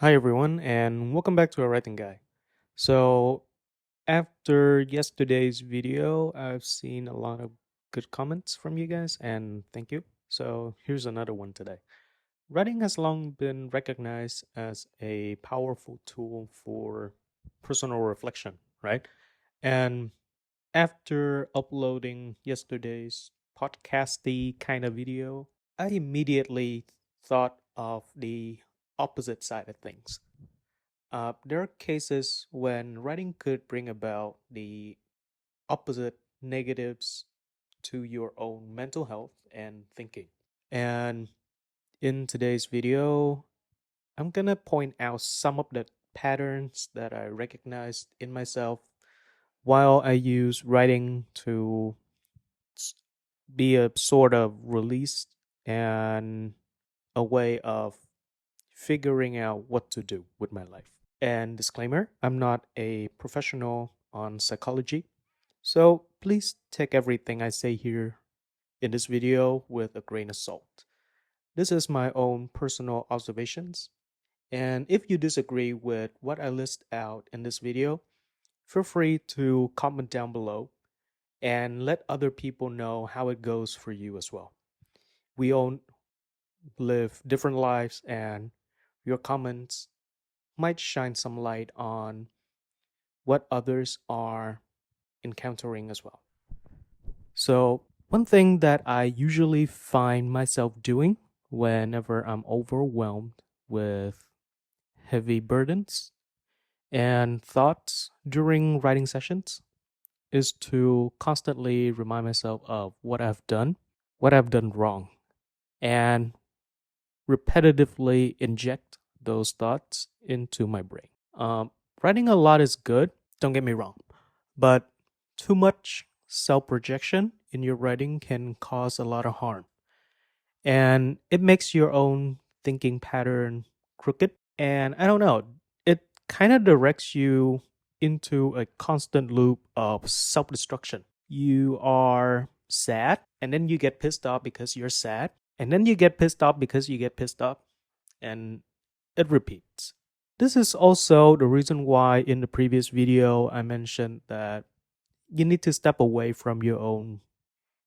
Hi everyone, and welcome back to A Writing Guy. So, after yesterday's video, I've seen a lot of good comments from you guys, and thank you. So, here's another one today. Writing has long been recognized as a powerful tool for personal reflection, right? And after uploading yesterday's podcasty kind of video, I immediately thought of the opposite side of things. There are cases when writing could bring about the opposite negatives to your own mental health and thinking. And in today's video, I'm gonna point out some of the patterns that I recognized in myself while I use writing to s- be a sort of release and a way of figuring out what to do with my life. And disclaimer, I'm not a professional on psychology, so please take everything I say here in this video with a grain of salt. This is my own personal observations, and if you disagree with what I list out in this video, feel free to comment down below and let other people know how it goes for you as well. We all live different lives, and your comments might shine some light on what others are encountering as well. So, one thing that I usually find myself doing whenever I'm overwhelmed with heavy burdens and thoughts during writing sessions is to constantly remind myself of what I've done wrong, and repetitively inject those thoughts into my brain. Writing a lot is good, don't get me wrong, but too much self projection in your writing can cause a lot of harm. And it makes your own thinking pattern crooked. And I don't know, it kind of directs you into a constant loop of self destruction. You are sad, and then you get pissed off because you're sad, and then you get pissed off because you get pissed off, and it repeats. This is also the reason why in the previous video I mentioned that you need to step away from your own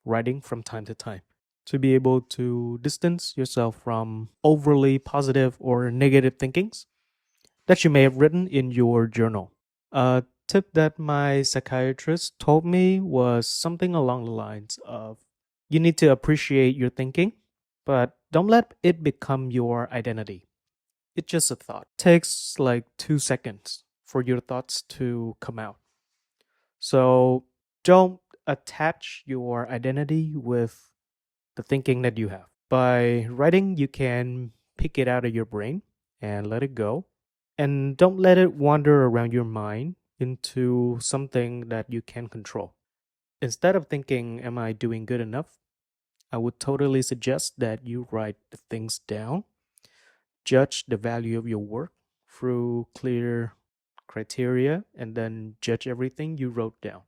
writing from time to time to be able to distance yourself from overly positive or negative thinkings that you may have written in your journal. A tip that my psychiatrist told me was something along the lines of you need to appreciate your thinking, but don't let it become your identity. It's just a thought. It takes like 2 seconds for your thoughts to come out. So don't attach your identity with the thinking that you have. By writing, you can pick it out of your brain and let it go. And don't let it wander around your mind into something that you can control. Instead of thinking, am I doing good enough? I would totally suggest that you write the things down, judge the value of your work through clear criteria, and then judge everything you wrote down.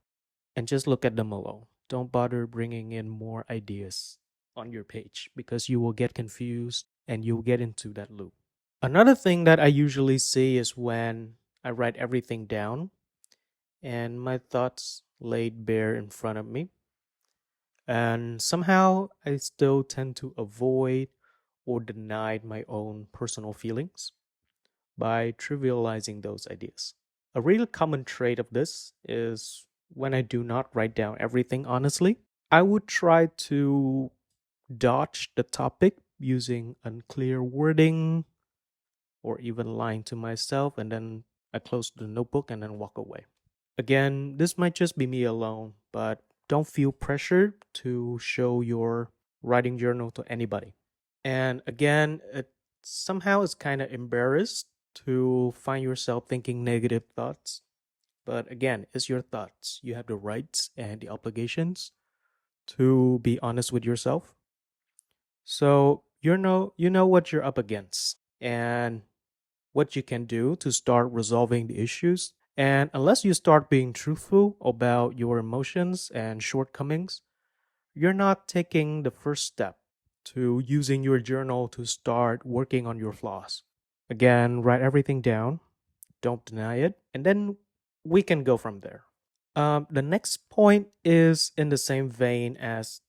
And just look at them alone. Don't bother bringing in more ideas on your page because you will get confused and you'll get into that loop. Another thing that I usually see is when I write everything down and my thoughts laid bare in front of me. And somehow I still tend to avoid or deny my own personal feelings by trivializing those ideas. A real common trait of this is when I do not write down everything honestly, I would try to dodge the topic using unclear wording or even lying to myself, and then I close the notebook and then walk away. Again, this might just be me alone, but don't feel pressured to show your writing journal to anybody. And again, it somehow is kind of embarrassed to find yourself thinking negative thoughts. But again, it's your thoughts. You have the rights and the obligations to be honest with yourself. So you know what you're up against and what you can do to start resolving the issues. And unless you start being truthful about your emotions and shortcomings, you're not taking the first step to using your journal to start working on your flaws. Again, write everything down, don't deny it, and then we can go from there. The next point is in the same vein as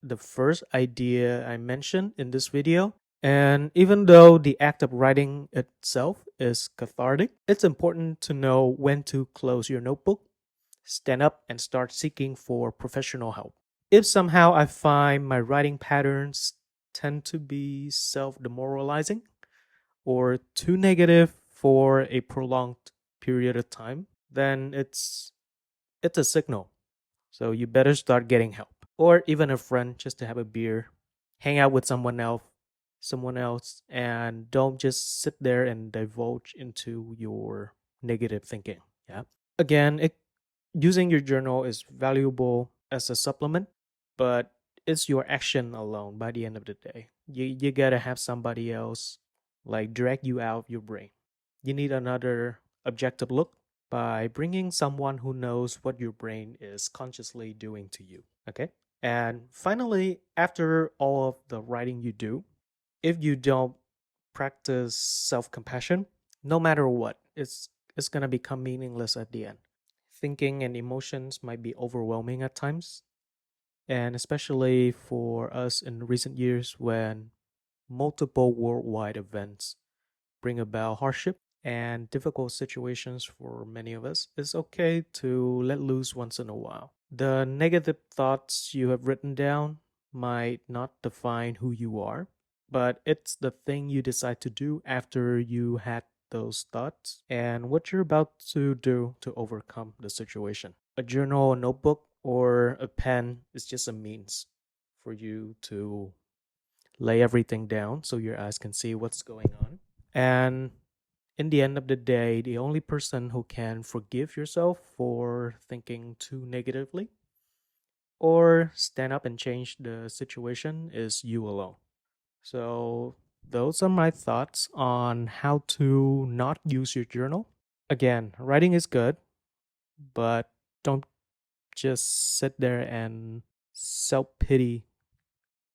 the first idea I mentioned in this video. And even though the act of writing itself is cathartic, it's important to know when to close your notebook, stand up, and start seeking for professional help. If somehow I find my writing patterns tend to be self demoralizing or too negative for a prolonged period of time, then it's a signal. So you better start getting help. Or even a friend just to have a beer, hang out with someone else, and don't just sit there and divulge into your negative thinking. Yeah. Again, using your journal is valuable as a supplement, but it's your action alone by the end of the day. You gotta have somebody else like drag you out of your brain. You need another objective look by bringing someone who knows what your brain is consciously doing to you. Okay. And finally, after all of the writing you do, if you don't practice self compassion, no matter what, it's gonna become meaningless at the end. Thinking and emotions might be overwhelming at times, and especially for us in recent years when multiple worldwide events bring about hardship and difficult situations for many of us, it's okay to let loose once in a while. The negative thoughts you have written down might not define who you are, but it's the thing you decide to do after you had those thoughts and what you're about to do to overcome the situation. A journal, a notebook, or a pen is just a means for you to lay everything down so your eyes can see what's going on. And in the end of the day, the only person who can forgive yourself for thinking too negatively or stand up and change the situation is you alone. So, those are my thoughts on how to not use your journal. Again, writing is good, but don't just sit there and self pity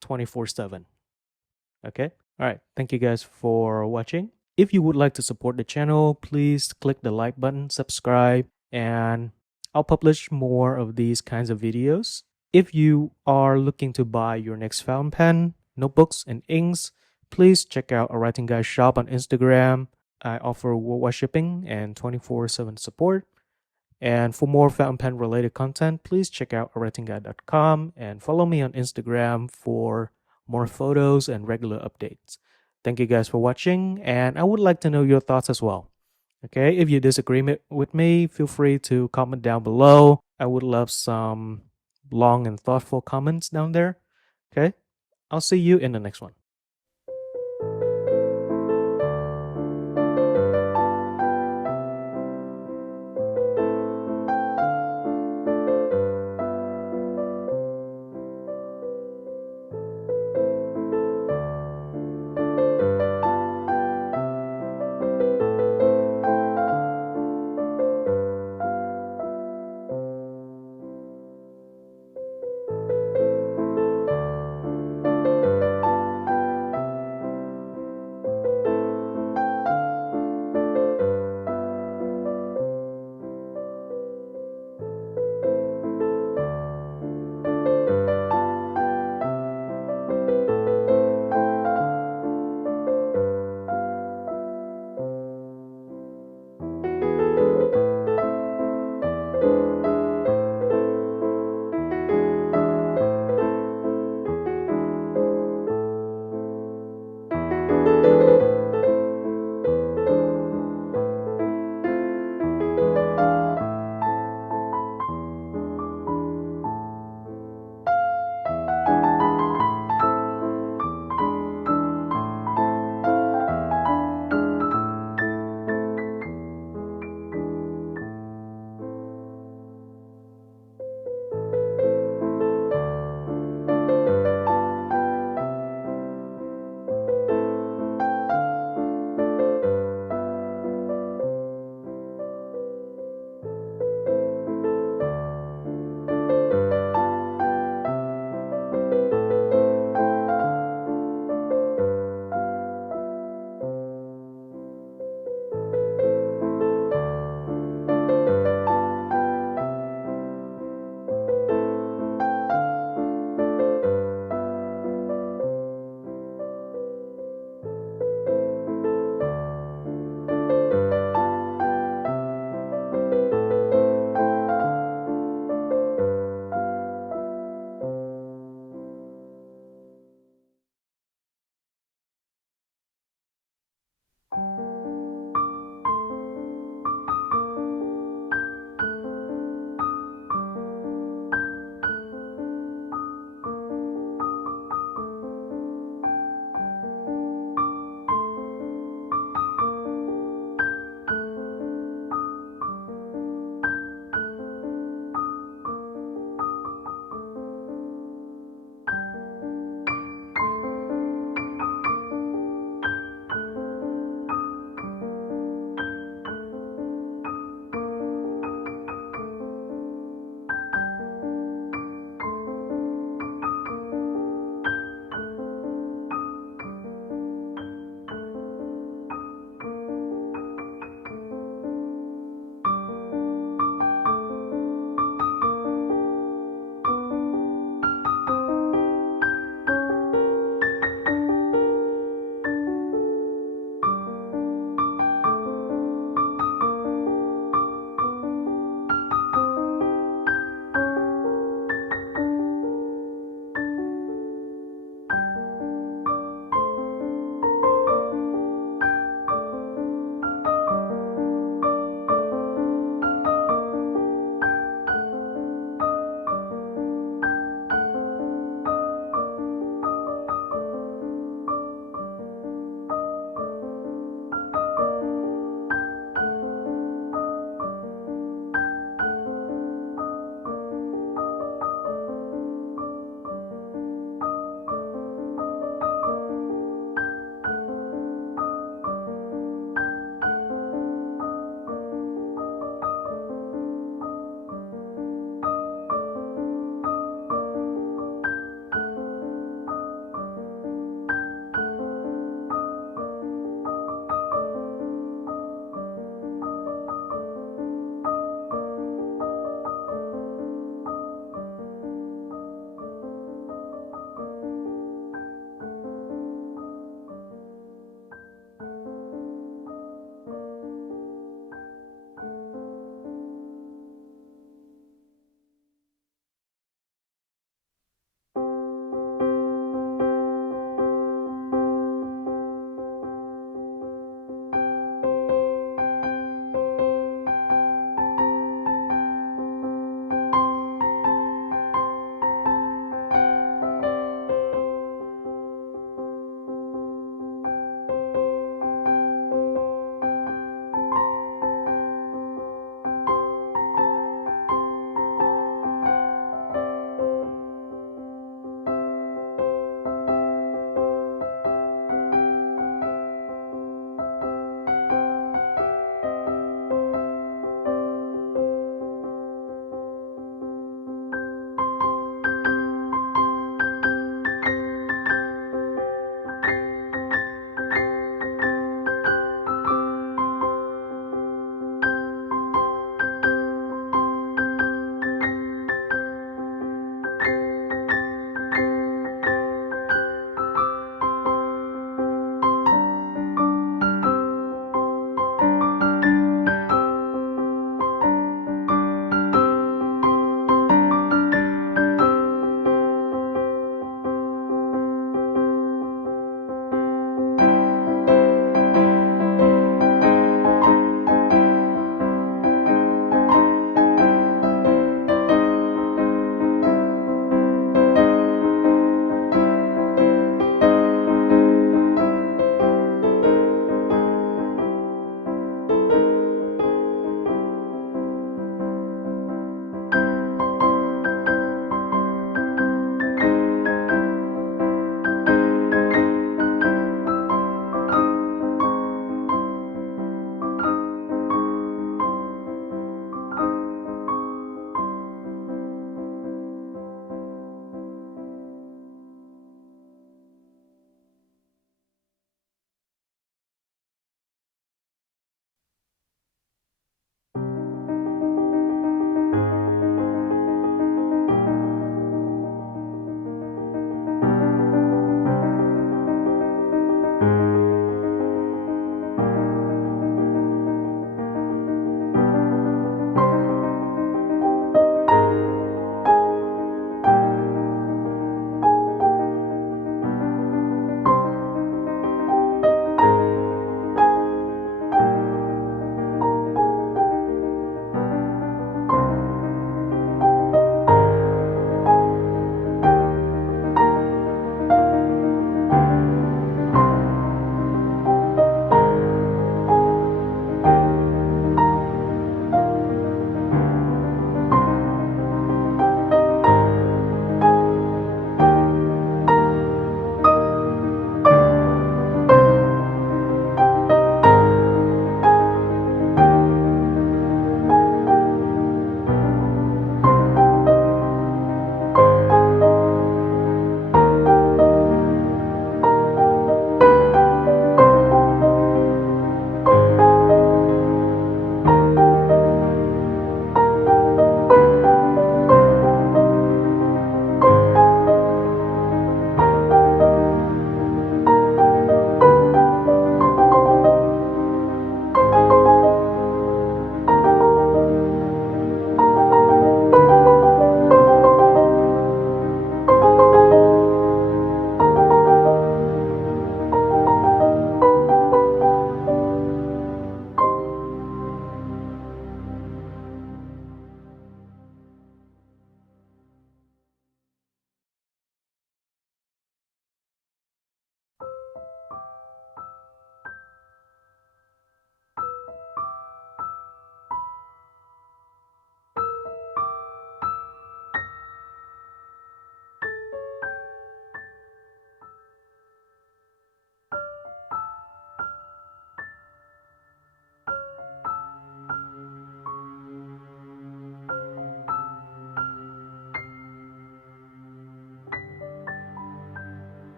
24/7. Okay? All right. Thank you guys for watching. If you would like to support the channel, please click the like button, subscribe, and I'll publish more of these kinds of videos. If you are looking to buy your next fountain pen, notebooks, and inks, please check out a Writing Guy shop on Instagram. I offer worldwide shipping and 24/7 support. And for more fountain pen related content, please check out awritingguy.com and follow me on Instagram for more photos and regular updates. Thank you guys for watching, and I would like to know your thoughts as well. Okay, if you disagree with me, feel free to comment down below. I would love some long and thoughtful comments down there. Okay, I'll see you in the next one.